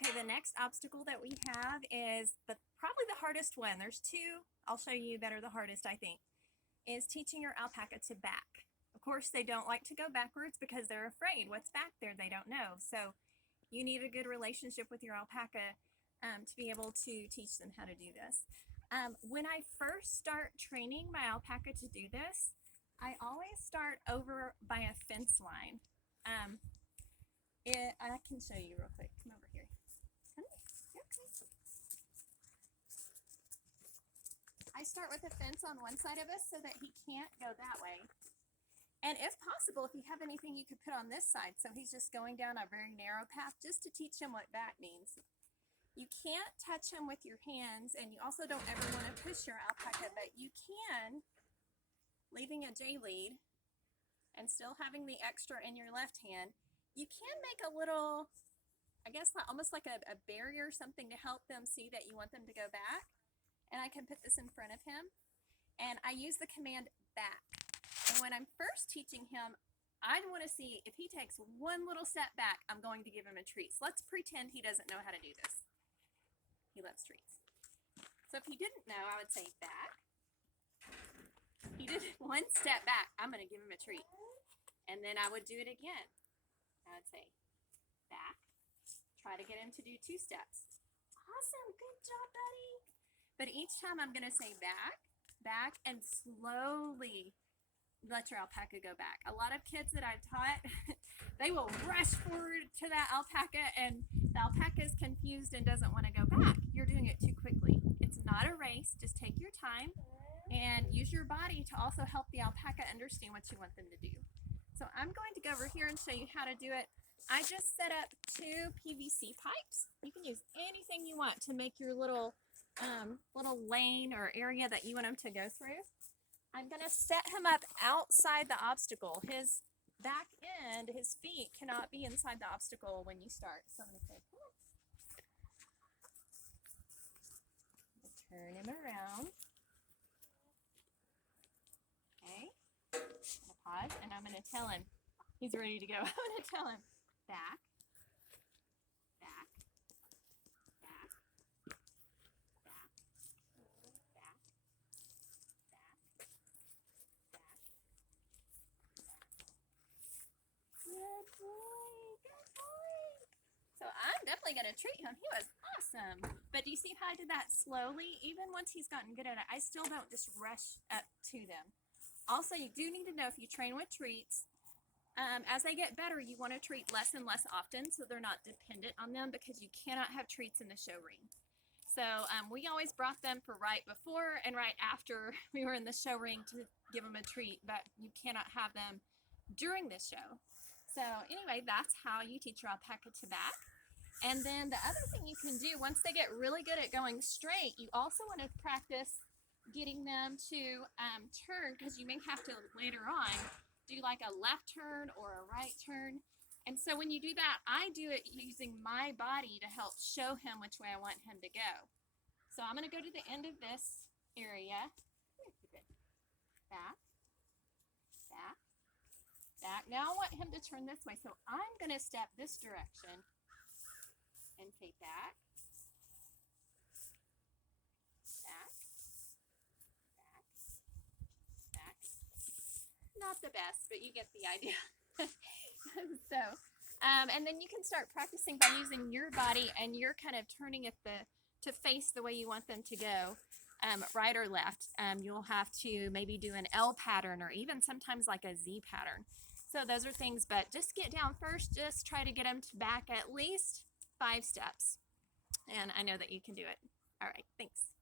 Okay, the next obstacle that we have is probably the hardest one. There's two I'll show you that are the hardest, I think, is teaching your alpaca to back. Of course, they don't like to go backwards because they're afraid. What's back there, they don't know. So you need a good relationship with your alpaca to be able to teach them how to do this. When I first start training my alpaca to do this, I always start over by a fence line. I can show you real quick. Come over here. I start with a fence on one side of us so that he can't go that way. And if possible, if you have anything you could put on this side, so he's just going down a very narrow path just to teach him what back means. You can't touch him with your hands, and you also don't ever want to push your alpaca, but you can, leaving a J lead and still having the extra in your left hand, you can make a little, I guess almost like a barrier or something to help them see that you want them to go back. And I can put this in front of him, and I use the command back. And when I'm first teaching him, I want to see if he takes one little step back, I'm going to give him a treat. So let's pretend he doesn't know how to do this. He loves treats. So if he didn't know, I would say back. He did one step back, I'm going to give him a treat. And then I would do it again. I would say back. Try to get him to do 2 steps. Awesome, good job, buddy. But each time I'm going to say back, back, and slowly let your alpaca go back. A lot of kids that I've taught, they will rush forward to that alpaca, and the alpaca is confused and doesn't want to go back. You're doing it too quickly. It's not a race. Just take your time and use your body to also help the alpaca understand what you want them to do. So I'm going to go over here and show you how to do it. I just set up 2 PVC pipes. You can use anything you want to make your little lane or area that you want him to go through. I'm going to set him up outside the obstacle. His back end, his feet cannot be inside the obstacle when you start. So I'm going to say, come on. Turn him around. Okay. I'm going to pause, and I'm going to tell him. He's ready to go. I'm going to tell him back, back, back, back, back, back, back, back. Good boy, good boy. So I'm definitely going to treat him. He was awesome. But do you see how I did that slowly? Even once he's gotten good at it, I still don't just rush up to them. Also, you do need to know if you train with treats, as they get better, you want to treat less and less often so they're not dependent on them, because you cannot have treats in the show ring. So we always brought them for right before and right after we were in the show ring to give them a treat, but you cannot have them during the show. So anyway, that's how you teach your alpaca to back. And then the other thing you can do, once they get really good at going straight, you also want to practice getting them to turn, because you may have to later on do like a left turn or a right turn. And so when you do that, I do it using my body to help show him which way I want him to go. So I'm going to go to the end of this area. Back, back, back. Now I want him to turn this way. So I'm going to step this direction and say back, back, back, back. Not the best, but you get the idea. So, and then you can start practicing by using your body, and you're kind of turning it to face the way you want them to go, right or left. You'll have to maybe do an L pattern, or even sometimes like a Z pattern. So those are things, but just get down first. Just try to get them back at least 5 steps. And I know that you can do it. All right, thanks.